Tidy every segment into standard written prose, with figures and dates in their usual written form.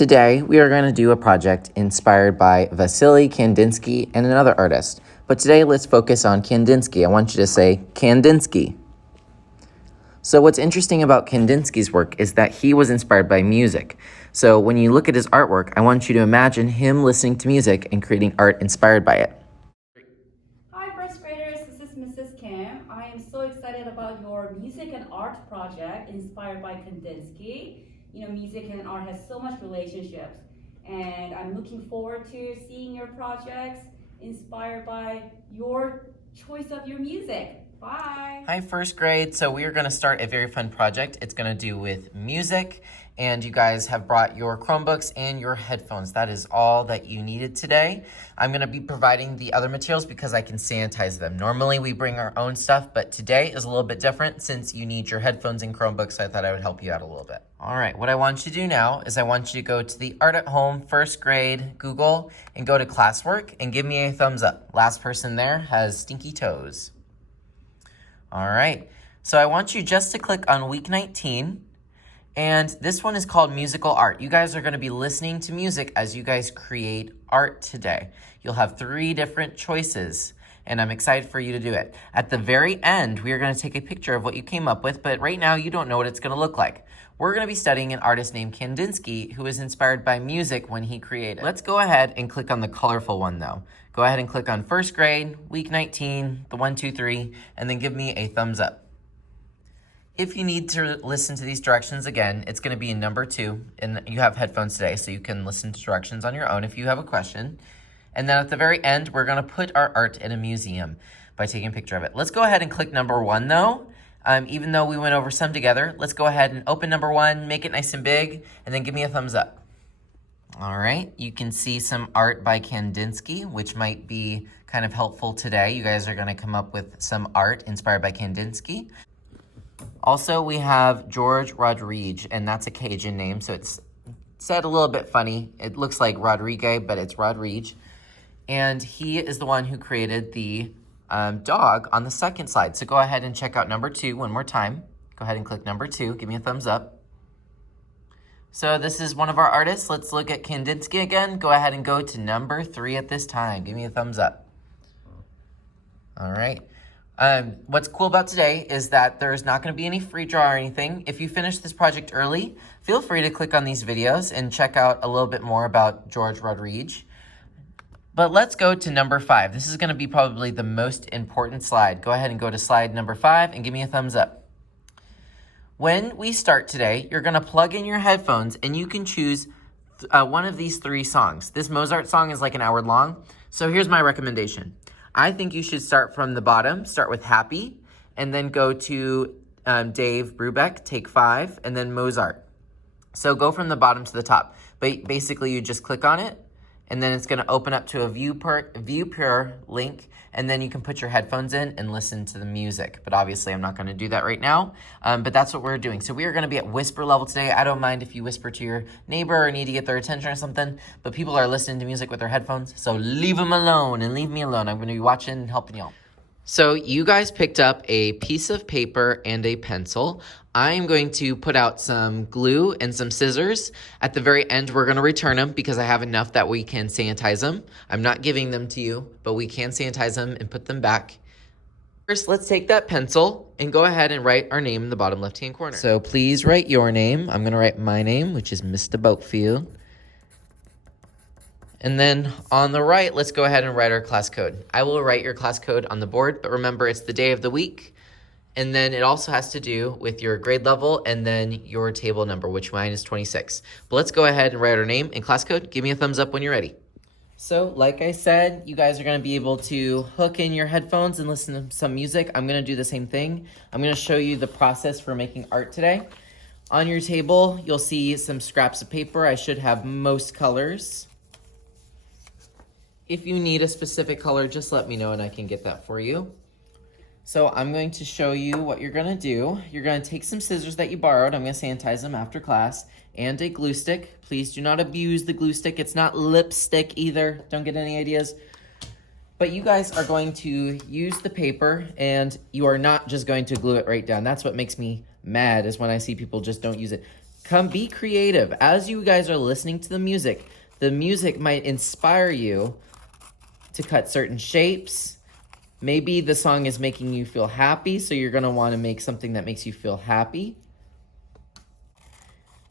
Today, we are going to do a project inspired by Vasily Kandinsky and another artist. But today, let's focus on Kandinsky. I want you to say Kandinsky. So what's interesting about Kandinsky's work is that he was inspired by music. So when you look at his artwork, I want you to imagine him listening to music and creating art inspired by it. Hi first graders, this is Mrs. Kim. I am so excited about your music and art project inspired by Kandinsky. You know, music and art has so much relationships, and I'm looking forward to seeing your projects inspired by your choice of your music. Bye. Hi, first grade. So we are going to start a very fun project. It's going to do with music, and you guys have brought your Chromebooks and your headphones. That is all that you needed today. I'm going to be providing the other materials because I can sanitize them. Normally we bring our own stuff, but today is a little bit different since you need your headphones and Chromebooks, so I thought I would help you out a little bit. All right, what I want you to do now is I want you to go to the Art at Home first grade Google and go to classwork and give me a thumbs up. Last person there has stinky toes. All right, so I want you just to click on week 19, and this one is called musical art. You guys are gonna be listening to music as you guys create art today. You'll have 3 different choices, and I'm excited for you to do it. At the very end, we are gonna take a picture of what you came up with, but right now you don't know what it's gonna look like. We're gonna be studying an artist named Kandinsky who was inspired by music when he created. Let's go ahead and click on the colorful one though. Go ahead and click on first grade, week 19, the 1, 2, 3, and then give me a thumbs up. If you need to listen to these directions again, it's gonna be in number 2, and you have headphones today, so you can listen to directions on your own if you have a question. And then at the very end, we're gonna put our art in a museum by taking a picture of it. Let's go ahead and click number 1 though. Even though we went over some together, let's go ahead and open number 1, make it nice and big, and then give me a thumbs up. All right, you can see some art by Kandinsky, which might be kind of helpful today. You guys are gonna come up with some art inspired by Kandinsky. Also, we have George Rodriguez, and that's a Cajun name, so it's said a little bit funny. It looks like Rodriguez, but it's Rodriguez. And he is the one who created the dog on the second slide. So go ahead and check out number 2 one more time. Go ahead and click number 2, give me a thumbs up. So this is one of our artists. Let's look at Kandinsky again. Go ahead and go to number 3 at this time. Give me a thumbs up. All right. What's cool about today is that there's not going to be any free draw or anything. If you finish this project early, feel free to click on these videos and check out a little bit more about George Rodriguez. But let's go to number 5. This is going to be probably the most important slide. Go ahead and go to slide number 5 and give me a thumbs up. When we start today, you're going to plug in your headphones and you can choose one of these 3 songs. This Mozart song is like an hour long. So here's my recommendation. I think you should start from the bottom, start with Happy, and then go to Dave Brubeck, Take 5, and then Mozart. So go from the bottom to the top. But basically, you just click on it, and then it's going to open up to a View Pure link, and then you can put your headphones in and listen to the music. But obviously, I'm not going to do that right now, but that's what we're doing. So we are going to be at whisper level today. I don't mind if you whisper to your neighbor or need to get their attention or something, but people are listening to music with their headphones, so leave them alone and leave me alone. I'm going to be watching and helping y'all. So you guys picked up a piece of paper and a pencil. I'm going to put out some glue and some scissors. At the very end, we're going to return them because I have enough that we can sanitize them. I'm not giving them to you, but we can sanitize them and put them back. First, let's take that pencil and go ahead and write our name in the bottom left-hand corner. So please write your name. I'm going to write my name, which is Mr. Boatfield. And then on the right, let's go ahead and write our class code. I will write your class code on the board, but remember it's the day of the week. And then it also has to do with your grade level and then your table number, which mine is 26. But let's go ahead and write our name and class code. Give me a thumbs up when you're ready. So like I said, you guys are gonna be able to hook in your headphones and listen to some music. I'm gonna do the same thing. I'm gonna show you the process for making art today. On your table, you'll see some scraps of paper. I should have most colors. If you need a specific color, just let me know and I can get that for you. So I'm going to show you what you're gonna do. You're gonna take some scissors that you borrowed. I'm gonna sanitize them after class, and a glue stick. Please do not abuse the glue stick. It's not lipstick either. Don't get any ideas. But you guys are going to use the paper, and you are not just going to glue it right down. That's what makes me mad, is when I see people just don't use it. Come be creative. As you guys are listening to the music might inspire you to cut certain shapes. Maybe the song is making you feel happy, so you're gonna wanna make something that makes you feel happy.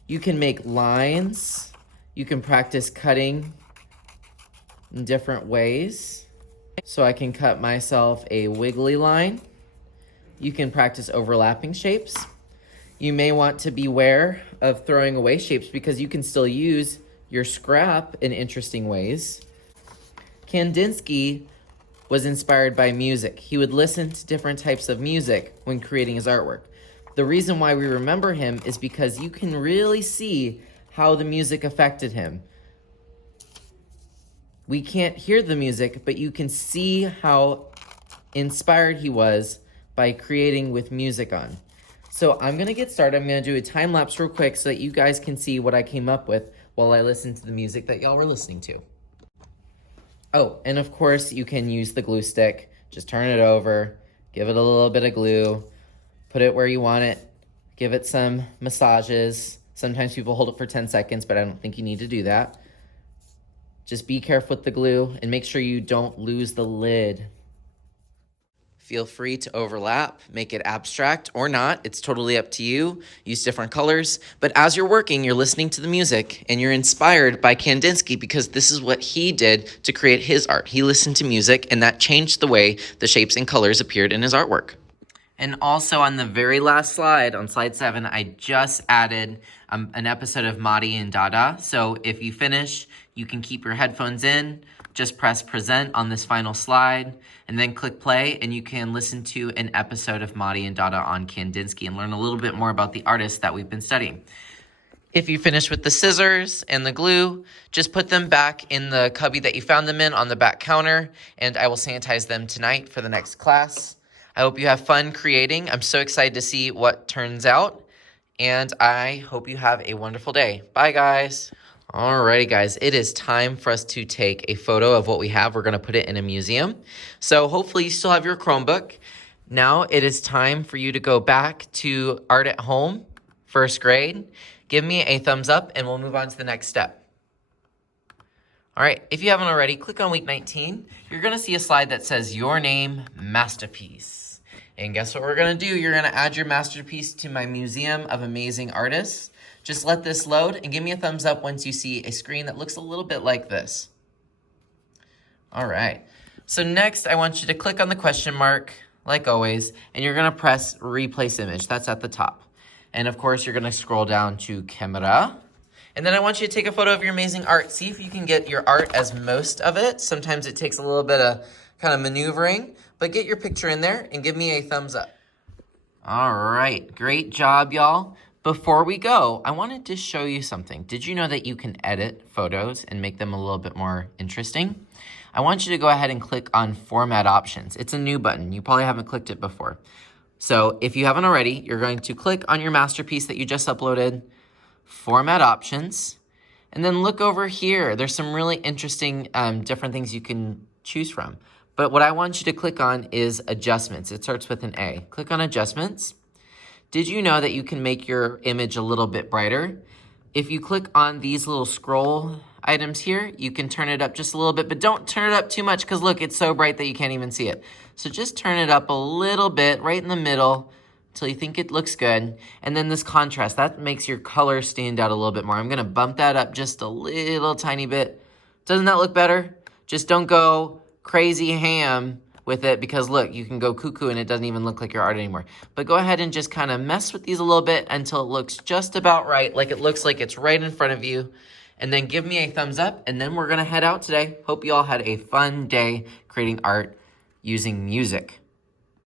You can make lines. You can practice cutting in different ways. So I can cut myself a wiggly line. You can practice overlapping shapes. You may want to beware of throwing away shapes because you can still use your scrap in interesting ways. Kandinsky was inspired by music. He would listen to different types of music when creating his artwork. The reason why we remember him is because you can really see how the music affected him. We can't hear the music, but you can see how inspired he was by creating with music on. So I'm gonna get started. I'm gonna do a time lapse real quick so that you guys can see what I came up with while I listened to the music that y'all were listening to. Oh, and of course you can use the glue stick. Just turn it over, give it a little bit of glue, put it where you want it, give it some massages. Sometimes people hold it for 10 seconds, but I don't think you need to do that. Just be careful with the glue and make sure you don't lose the lid. Feel free to overlap, make it abstract or not. It's totally up to you. Use different colors. But as you're working, you're listening to the music and you're inspired by Kandinsky because this is what he did to create his art. He listened to music and that changed the way the shapes and colors appeared in his artwork. And also on the very last slide, on slide 7, I just added an episode of Madi and Dada. So if you finish, you can keep your headphones in, just press present on this final slide, and then click play, and you can listen to an episode of Madi and Dada on Kandinsky and learn a little bit more about the artist that we've been studying. If you finish with the scissors and the glue, just put them back in the cubby that you found them in on the back counter, and I will sanitize them tonight for the next class. I hope you have fun creating. I'm so excited to see what turns out, and I hope you have a wonderful day. Bye, guys. Alrighty, guys, it is time for us to take a photo of what we have. We're gonna put it in a museum. So hopefully you still have your Chromebook. Now it is time for you to go back to Art at Home, first grade. Give me a thumbs up and we'll move on to the next step. All right, if you haven't already, click on week 19. You're gonna see a slide that says your name, masterpiece. And guess what we're gonna do? You're gonna add your masterpiece to my Museum of Amazing Artists. Just let this load and give me a thumbs up once you see a screen that looks a little bit like this. All right, so next I want you to click on the question mark, like always, and you're gonna press replace image. That's at the top. And of course, you're gonna scroll down to camera. And then I want you to take a photo of your amazing art. See if you can get your art as most of it. Sometimes it takes a little bit of kind of maneuvering, but get your picture in there and give me a thumbs up. All right, great job, y'all. Before we go, I wanted to show you something. Did you know that you can edit photos and make them a little bit more interesting? I want you to go ahead and click on Format Options. It's a new button. You probably haven't clicked it before. So if you haven't already, you're going to click on your masterpiece that you just uploaded, Format Options, and then look over here. There's some really interesting different things you can choose from. But what I want you to click on is Adjustments. It starts with an A. Click on Adjustments. Did you know that you can make your image a little bit brighter? If you click on these little scroll items here, you can turn it up just a little bit, but don't turn it up too much because look, it's so bright that you can't even see it. So just turn it up a little bit right in the middle until you think it looks good. And then this contrast, that makes your color stand out a little bit more. I'm gonna bump that up just a little tiny bit. Doesn't that look better? Just don't go crazy ham with it because look, you can go cuckoo and it doesn't even look like your art anymore. But go ahead and just kind of mess with these a little bit until it looks just about right, like it looks like it's right in front of you. And then give me a thumbs up and then we're gonna head out today. Hope you all had a fun day creating art using music.